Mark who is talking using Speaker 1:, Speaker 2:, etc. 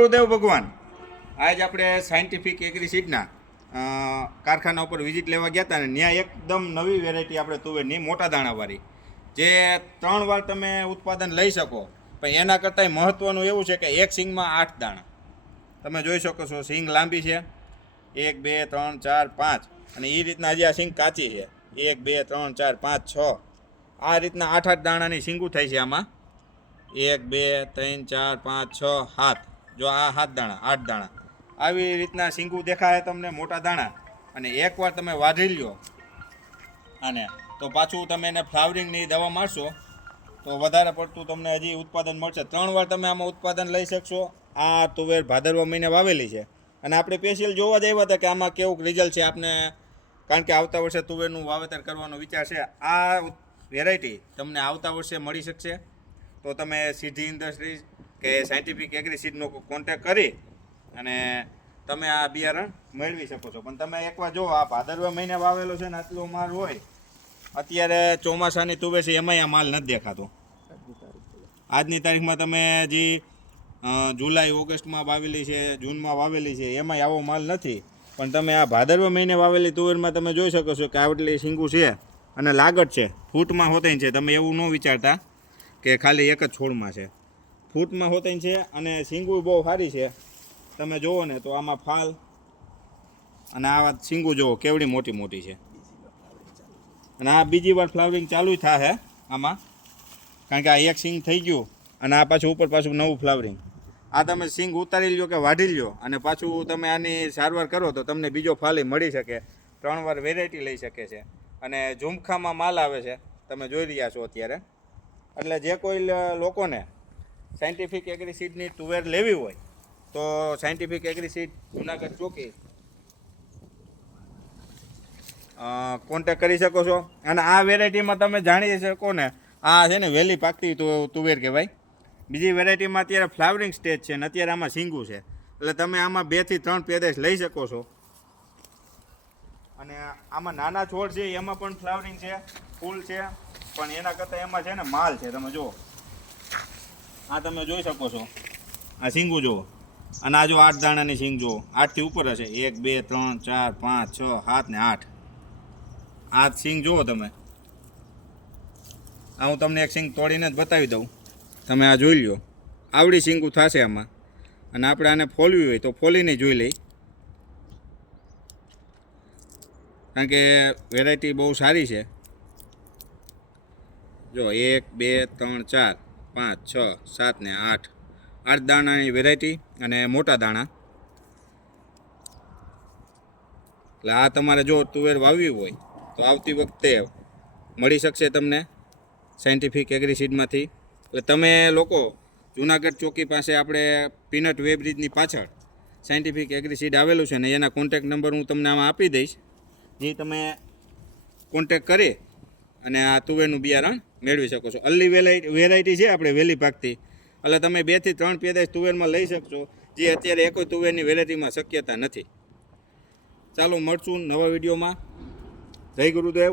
Speaker 1: ગુરુદેવ ભગવાન, આજ આપણે સાયન્ટિફિક એગ્રીસીડના કારખાના ઉપર વિઝિટ લેવા ગયા હતા ને ત્યાં એકદમ નવી વેરાયટી આપણે તુવેરની મોટા દાણાવાળી જે ત્રણ વાર તમે ઉત્પાદન લઈ શકો, પણ એના કરતાંય મહત્ત્વનું એવું છે કે એક સિંગમાં આઠ દાણા. તમે જોઈ શકો છો સિંગ લાંબી છે, એક, બે, ત્રણ, ચાર, પાંચ, અને એ રીતના આજે આ સિંગ કાચી છે. એક, બે, ત્રણ, ચાર, પાંચ, છ. આ રીતના આઠ આઠ દાણાની સિંગું થાય છે આમાં. એક, બે, ત્રણ, ચાર, પાંચ, છ, સાત. જો આ સાત દાણા, આઠ દાણા. આવી રીતના સિંગું દેખાય તમને, મોટા દાણા. અને એકવાર તમે વાઢી લ્યો. અને તો પાછું તમે એને ફ્લાવરિંગની દવા મારશો, તો વધારે પડતું તમને હજી ઉત્પાદન મળશે. ત્રણ વાર તમે આમાં ઉત્પાદન લઈ શકશો. આ તુવેર ભાદરવા મહિને વાવેલી છે. અને આપણે સ્પેશિયલ જોવા જ હતા કે આમાં કેવું રિઝલ્ટ છે આપને. કારણ કે આવતા વર્ષે તુવેરનું વાવેતર કરવાનો વિચાર છે. આ વેરાયટી તમને આવતા વર્ષે મળી શકશે. તો તમે સીધી ઇન્ડસ્ટ્રીઝ કે સાયન્ટિફિક એગ્રીસીડનો કોન્ટેક કરી અને તમે આ બિયારણ મેળવી શકો છો. પણ તમે એકવાર જો આ ભાદરવા મહિને વાવેલો છે ને આટલો માલ હોય, અત્યારે ચોમાસાની તુવે છે, એમાંય આ માલ નથી દેખાતો. આજની તારીખમાં તમે જે જુલાઈ, ઓગસ્ટમાં વાવેલી છે, જૂનમાં વાવેલી છે, એમાંય આવો માલ નથી. પણ તમે આ ભાદરવા મહિને વાવેલી તુવેરમાં તમે જોઈ શકો છો કે આવડલી શીંગું છે અને લાગત છે, ફૂટમાં હોતે છે. તમે એવું ન વિચારતા કે ખાલી એક જ છોડમાં છે. ફૂટમાં હોતાઈ છે અને સિંગુ બહુ સારી છે. તમે જુઓ ને તો આમાં ફાલ અને આ સિંગુ જુઓ કેવડી મોટી મોટી છે. અને આ બીજી વાર ફ્લાવરિંગ ચાલુ થાય આમાં, કારણ કે આ એક સિંગ થઈ ગયું અને આ પાછું ઉપર પાછું નવું ફ્લાવરિંગ આ તમે સિંગ ઉતારી લ્યો કે વાઢી લ્યો અને પાછું તમે આની સારવાર કરો તો તમને બીજો ફાલી મળી શકે. ત્રણ વાર વેરાયટી લઈ શકે છે. અને ઝુમખામાં માલ આવે છે. તમે જોઈ રહ્યા છો અત્યારે. એટલે જે કોઈ લોકોને સાયન્ટિફિક એગ્રીસીડની તુવેર લેવી હોય, તો સાયન્ટિફિક એગ્રીસીડ જુનાગઢ ચોકી કોન્ટેક કરી શકો છો. અને આ વેરાયટીમાં તમે જાણી શકો ને, આ છે ને વહેલી પાકતી તુવેર કહેવાય. બીજી વેરાયટીમાં અત્યારે ફ્લાવરિંગ સ્ટેજ છે ને અત્યારે આમાં સિંગું છે. એટલે તમે આમાં બેથી ત્રણ પેદાશ લઈ શકો છો. અને આમાં નાના છોડ છે, એમાં પણ ફ્લાવરિંગ છે, ફૂલ છે, પણ એના કરતાં એમાં છે ને માલ છે, તમે જુઓ. આ તમે જોઈ શકો છો. આ સિંગુ જુઓ. અને આ જો આઠ દાણાની સિંગ જુઓ. આઠથી ઉપર હશે. એક, બે, ત્રણ, ચાર, પાંચ, છ, સાત ને આઠ. આ સિંગ જુઓ તમે. આ હું તમને એક સિંગ તોડીને જ બતાવી દઉં. તમે આ જોઈ લ્યો. આવડી સિંગું થશે આમાં. અને આપણે આને ફોલવી હોય તો ફોલીને જોઈ લઈ. કારણ કે વેરાયટી બહુ સારી છે. જો, એક, બે, ત્રણ, ચાર. પાંચ, છ, સાત ને આઠ. આઠ દાણાની વેરાયટી અને મોટા દાણા. એટલે આ તમારે જો તુવેર વાવવી હોય, તો આવતી વખતે મળી શકશે તમને સાયન્ટિફિક એગ્રીસીડમાંથી એટલે તમે લોકો જુનાગઢ ચોકી પાસે આપણે પીનટ વે બ્રિજની પાછળ સાયન્ટિફિક એગ્રીસીડ આવેલું છે ને, એના કોન્ટેક નંબર હું તમને આમાં આપી દઈશ. જે તમે કોન્ટેક કરી અને આ તુવેરનું બિયારણ મેળવી શકો છો. અલ્લી વેરાયટી વેરાયટી છે આપણે વહેલી પાકતી એટલે તમે બેથી ત્રણ પેદાશ તુવેરમાં લઈ શકશો, જે અત્યારે એકોય તુવેરની વેરાયટીમાં શક્યતા નથી. ચાલો મળશું નવા વિડીયોમાં. જય ગુરુદેવ.